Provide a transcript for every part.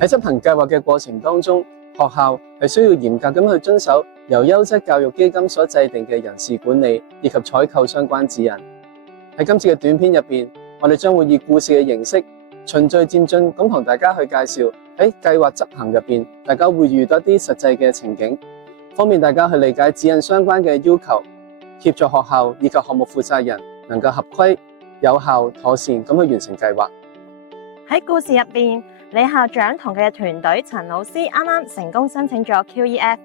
喺執行計劃嘅過程當中，學校係需要嚴格咁去遵守由優質教育基金所制定嘅人事管理以及採購相關指引。喺今次嘅短片入邊，我哋將會以故事嘅形式，循序漸進咁同大家去介紹喺計劃執行入邊，大家會遇到一啲實際嘅情景，方便大家去理解指引相關嘅要求，協助學校以及項目負責人能夠合規、有效、妥善咁去完成計劃。喺故事入邊，李校長同佢嘅團隊陳老師啱啱成功申請咗 QEF，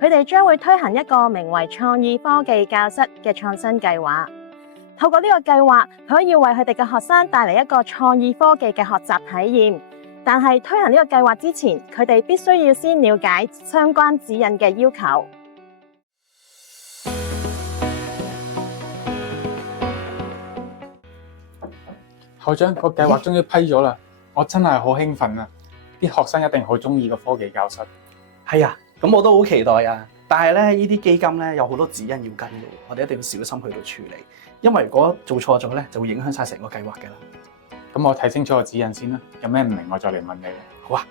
佢哋將會推行一個名為創意科技教室嘅創新計劃。透過呢個計劃，可以為佢哋嘅學生帶嚟一個創意科技嘅學習體驗。但係推行呢個計劃之前，佢哋必須要先了解相關指引嘅要求。校長，個計劃終於批咗啦！我真係好興奮啊！啲學生一定好中意個科技教室。係啊，咁我都好期待啊！但係咧，呢啲基金咧有好多指引要跟嘅，我哋一定要小心去到處理，因為如果做錯咗咧，就會影響晒成個計劃嘅啦。咁我睇清楚個指引先啦，有咩唔明我再嚟問你。好啊。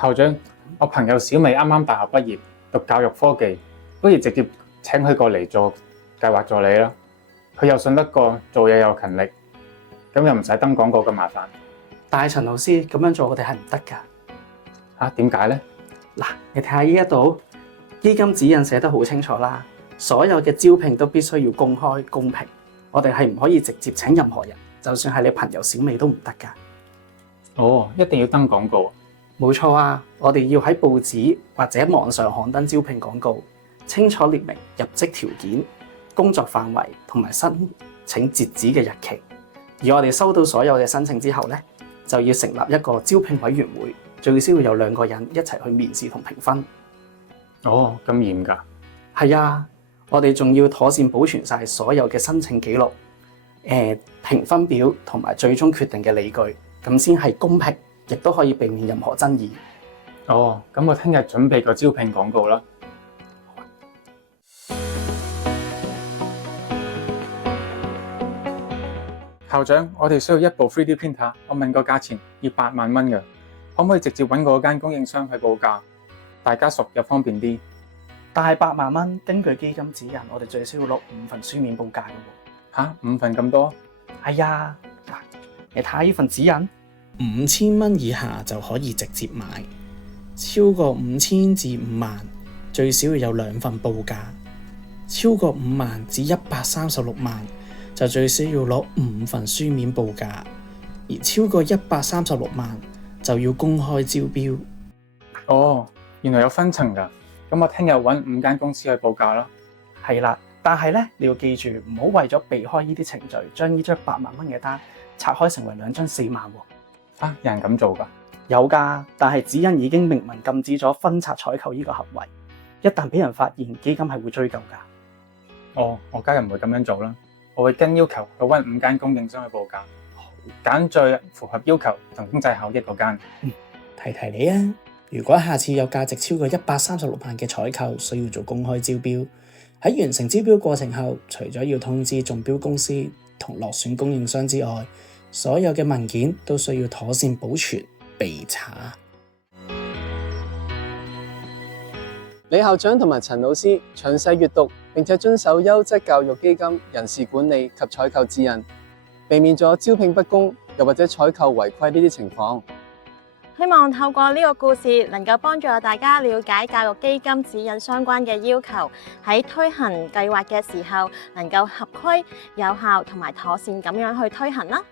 校長，我朋友小美啱啱大學畢業，讀教育科技，不如直接請佢過嚟做計劃助理啦。佢又信得過，做嘢又勤力，咁又唔使登廣告咁麻煩。但係陳老師咁樣做，我哋係唔得㗎。嚇，點解咧？嗱，你睇下呢一度基金指引寫得好清楚啦。所有嘅招聘都必須要公開公平，我哋係唔可以直接請任何人，就算係你朋友小美都唔得㗎。哦，一定要登廣告。冇錯啊，我哋要喺報紙或者網上刊登招聘廣告，清楚列明入職條件、工作範圍同埋申請截止嘅日期。而我哋收到所有嘅申請之後咧，就要成立一個招聘委員會，最少要有2個人一齊去面試同評分。哦，咁嚴㗎？係啊。我哋仲要妥善保存晒所有嘅申請記錄、評分表同埋最終決定嘅理據，咁先係公平，亦都可以避免任何爭議。哦，咁我聽日準備個招聘廣告啦。校長，我哋需要一部 3D printer， 我問個價錢要8萬蚊嘅，可唔可以直接揾嗰間供應商去報價？大家熟又方便啲。但係8萬蚊，根據基金指引，我哋最少要攞5份書面報價嘅喎。嚇，5份咁多？係啊，嗱，你睇下呢份指引，5000蚊以下就可以直接買，超過5000至5萬最少要有2份報價，超過5萬至136萬就最少要攞5份書面報價，而超過136萬就要公開招標。哦，原來有分層㗎。咁我聽日揾5間公司去報價啦。係啦，但係咧你要記住，唔好為咗避開呢啲程序，將呢張8萬蚊嘅單拆開成為2張4萬喎。啊，有人咁做㗎？有㗎，但係指引已經明文禁止咗分拆採購呢個行為，一旦俾人發現，基金係會追究㗎。哦，我家人唔會咁樣做啦，我會跟要求去揾5間供應商去報價，揀最符合要求同經濟效益嗰間。提提你啊！如果下次有價值超過136萬嘅採購需要做公開招標，喺完成招標過程後，除咗要通知中標公司同落選供應商之外，所有嘅文件都需要妥善保存備查。李校長同埋陳老師詳細閱讀並且遵守優質教育基金人事管理及採購指引，避免咗招聘不公又或者採購違規呢啲情況。希望透過呢個故事，能夠幫助大家了解教育基金指引相關嘅要求，喺推行計劃嘅時候，能夠合規、有效同埋妥善咁樣去推行啦。